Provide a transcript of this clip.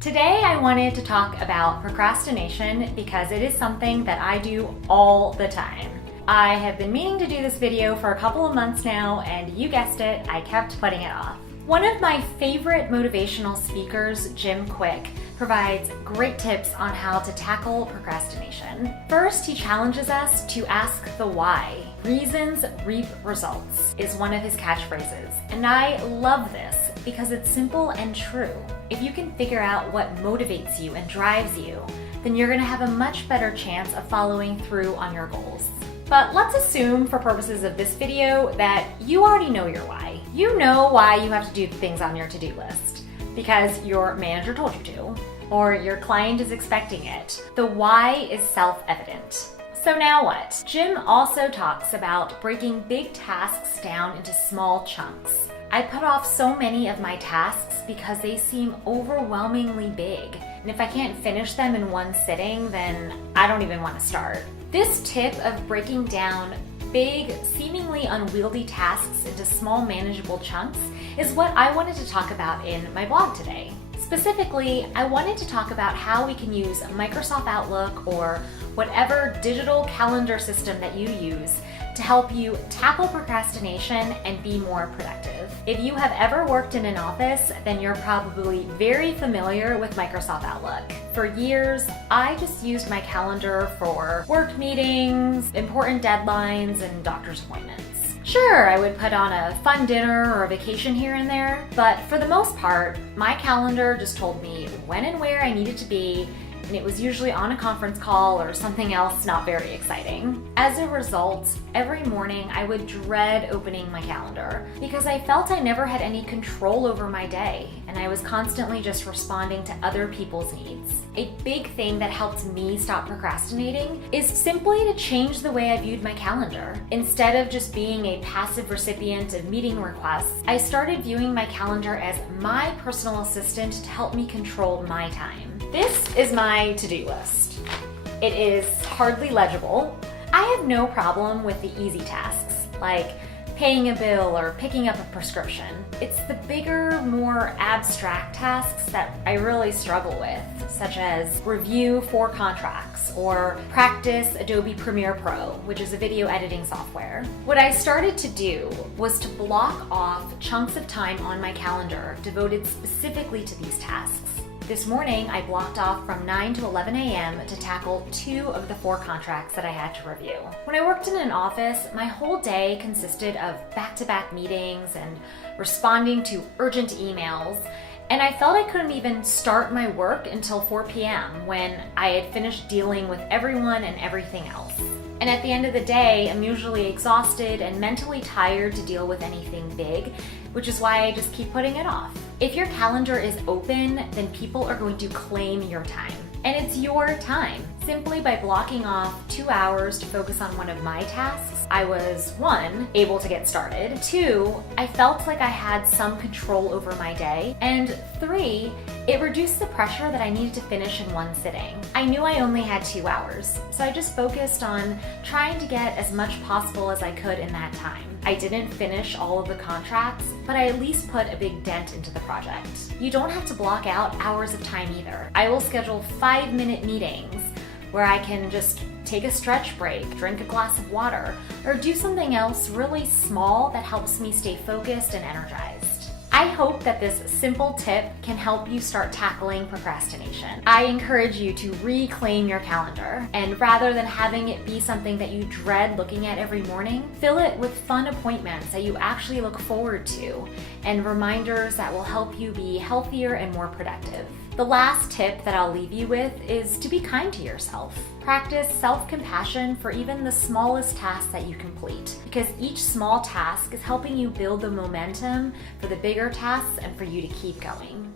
Today I wanted to talk about procrastination because it is something that I do all the time. I have been meaning to do this video for a couple of months now, and you guessed it, I kept putting it off. One of my favorite motivational speakers, Jim Quick, provides great tips on how to tackle procrastination. First, he challenges us to ask the why. Reasons reap results is one of his catchphrases, and I love this because it's simple and true. If you can figure out what motivates you and drives you, then you're going to have a much better chance of following through on your goals. But let's assume, for purposes of this video, that you already know your why. You know why you have to do things on your to-do list. Because your manager told you to, or your client is expecting it. The why is self-evident. So now what? Jim also talks about breaking big tasks down into small chunks. I put off so many of my tasks because they seem overwhelmingly big. And if I can't finish them in one sitting, then I don't even want to start. This tip of breaking down big, seemingly unwieldy tasks into small, manageable chunks is what I wanted to talk about in my blog today. Specifically, I wanted to talk about how we can use Microsoft Outlook or whatever digital calendar system that you use to help you tackle procrastination and be more productive. If you have ever worked in an office, then you're probably very familiar with Microsoft Outlook. For years, I just used my calendar for work meetings, important deadlines, and doctor's appointments. Sure, I would put on a fun dinner or a vacation here and there, but for the most part, my calendar just told me when and where I needed to be, and it was usually on a conference call or something else not very exciting. As a result, every morning I would dread opening my calendar because I felt I never had any control over my day, and I was constantly just responding to other people's needs. A big thing that helped me stop procrastinating is simply to change the way I viewed my calendar. Instead of just being a passive recipient of meeting requests, I started viewing my calendar as my personal assistant to help me control my time. This is my to-do list. It is hardly legible. I have no problem with the easy tasks, like paying a bill or picking up a prescription. It's the bigger, more abstract tasks that I really struggle with, such as review 4 contracts or practice Adobe Premiere Pro, which is a video editing software. What I started to do was to block off chunks of time on my calendar devoted specifically to these tasks. This morning, I blocked off from 9 to 11 a.m. to tackle 2 of the 4 contracts that I had to review. When I worked in an office, my whole day consisted of back-to-back meetings and responding to urgent emails, and I felt I couldn't even start my work until 4 p.m. when I had finished dealing with everyone and everything else. And at the end of the day, I'm usually exhausted and mentally tired to deal with anything big, which is why I just keep putting it off. If your calendar is open, then people are going to claim your time. And it's your time. Simply by blocking off 2 hours to focus on one of my tasks, I was 1, able to get started, 2, I felt like I had some control over my day, and 3, it reduced the pressure that I needed to finish in one sitting. I knew I only had 2 hours, so I just focused on trying to get as much possible as I could in that time. I didn't finish all of the contracts, but I at least put a big dent into the project. You don't have to block out hours of time either. I will schedule 5-minute meetings where I can just take a stretch break, drink a glass of water, or do something else really small that helps me stay focused and energized. I hope that this simple tip can help you start tackling procrastination. I encourage you to reclaim your calendar, and rather than having it be something that you dread looking at every morning, fill it with fun appointments that you actually look forward to, and reminders that will help you be healthier and more productive. The last tip that I'll leave you with is to be kind to yourself. Practice self-compassion for even the smallest tasks that you complete, because each small task is helping you build the momentum for the bigger tasks and for you to keep going.